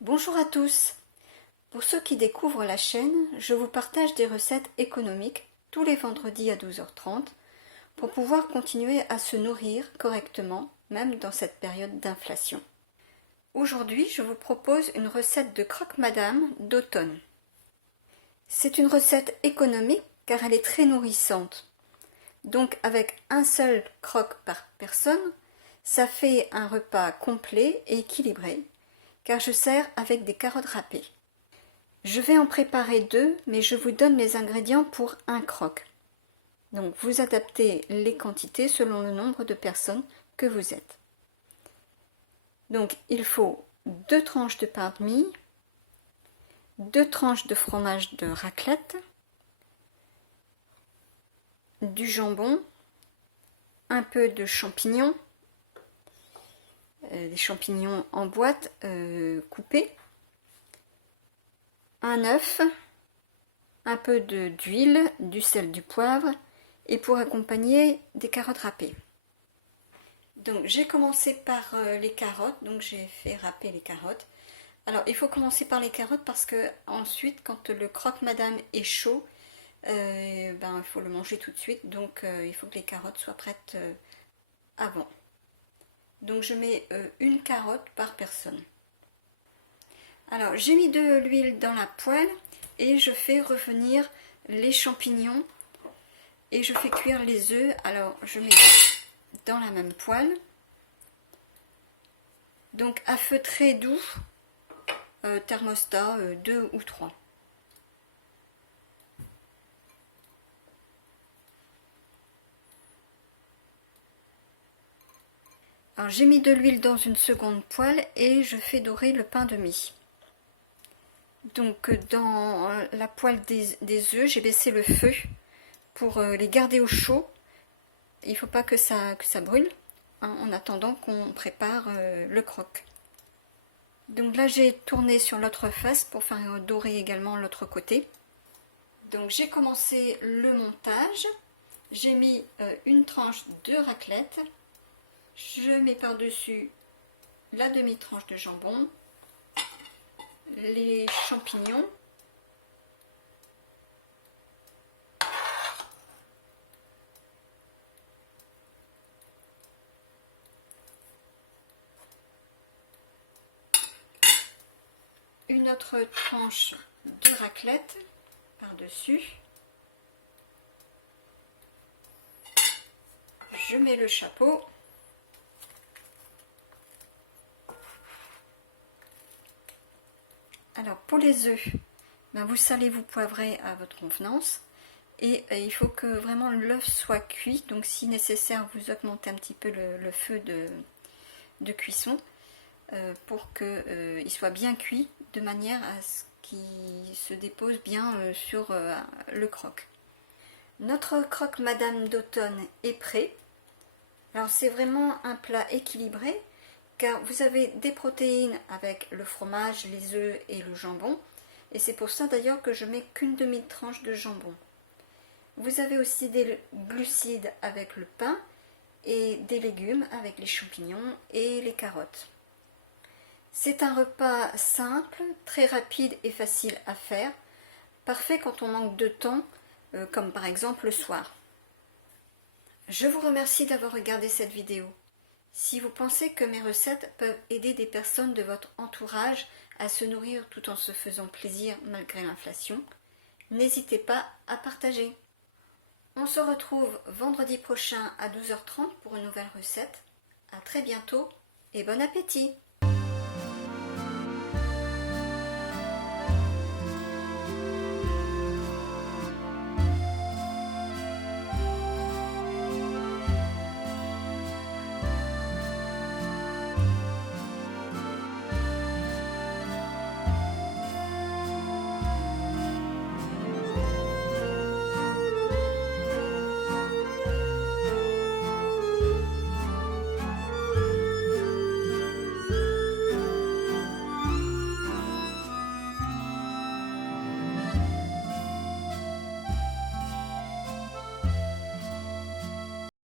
Bonjour à tous. Pour ceux qui découvrent la chaîne, je vous partage des recettes économiques tous les vendredis à 12h30 pour pouvoir continuer à se nourrir correctement, même dans cette période d'inflation. Aujourd'hui, je vous propose une recette de croque-madame d'automne. C'est une recette économique car elle est très nourrissante. Donc avec un seul croque par personne, ça fait un repas complet et équilibré car je sers avec des carottes râpées. Je vais en préparer deux, mais je vous donne les ingrédients pour un croque. Donc vous adaptez les quantités selon le nombre de personnes que vous êtes. Donc il faut 2 tranches de pain de mie, 2 tranches de fromage de raclette, du jambon, un peu de champignons, des champignons en boîte coupés, un œuf, un peu d'huile, du sel, du poivre et pour accompagner des carottes râpées. Donc j'ai commencé par les carottes, donc j'ai fait râper les carottes. Alors il faut commencer par les carottes parce que ensuite quand le croque-madame est chaud, il faut le manger tout de suite, donc il faut que les carottes soient prêtes avant. Donc je mets une carotte par personne. Alors j'ai mis de l'huile dans la poêle et je fais revenir les champignons et je fais cuire les œufs. Alors je mets dans la même poêle. Donc à feu très doux, thermostat 2 ou 3. Alors j'ai mis de l'huile dans une seconde poêle et je fais dorer le pain de mie. Donc dans la poêle des œufs, j'ai baissé le feu pour les garder au chaud. Il ne faut pas que ça brûle hein, en attendant qu'on prépare le croque. Donc là j'ai tourné sur l'autre face pour faire dorer également l'autre côté. Donc j'ai commencé le montage. J'ai mis une tranche de raclette. Je mets par-dessus la demi-tranche de jambon, les champignons, une autre tranche de raclette par-dessus. Je mets le chapeau. Alors pour les œufs, vous salez, vous poivrez à votre convenance et il faut que vraiment l'œuf soit cuit, donc si nécessaire vous augmentez un petit peu le feu de cuisson pour qu'il soit bien cuit de manière à ce qu'il se dépose bien sur le croque. Notre croque Madame d'automne est prêt. Alors c'est vraiment un plat équilibré car vous avez des protéines avec le fromage, les œufs et le jambon. Et c'est pour ça d'ailleurs que je mets qu'une demi-tranche de jambon. Vous avez aussi des glucides avec le pain et des légumes avec les champignons et les carottes. C'est un repas simple, très rapide et facile à faire. Parfait quand on manque de temps, comme par exemple le soir. Je vous remercie d'avoir regardé cette vidéo. Si vous pensez que mes recettes peuvent aider des personnes de votre entourage à se nourrir tout en se faisant plaisir malgré l'inflation, n'hésitez pas à partager. On se retrouve vendredi prochain à 12h30 pour une nouvelle recette. À très bientôt et bon appétit!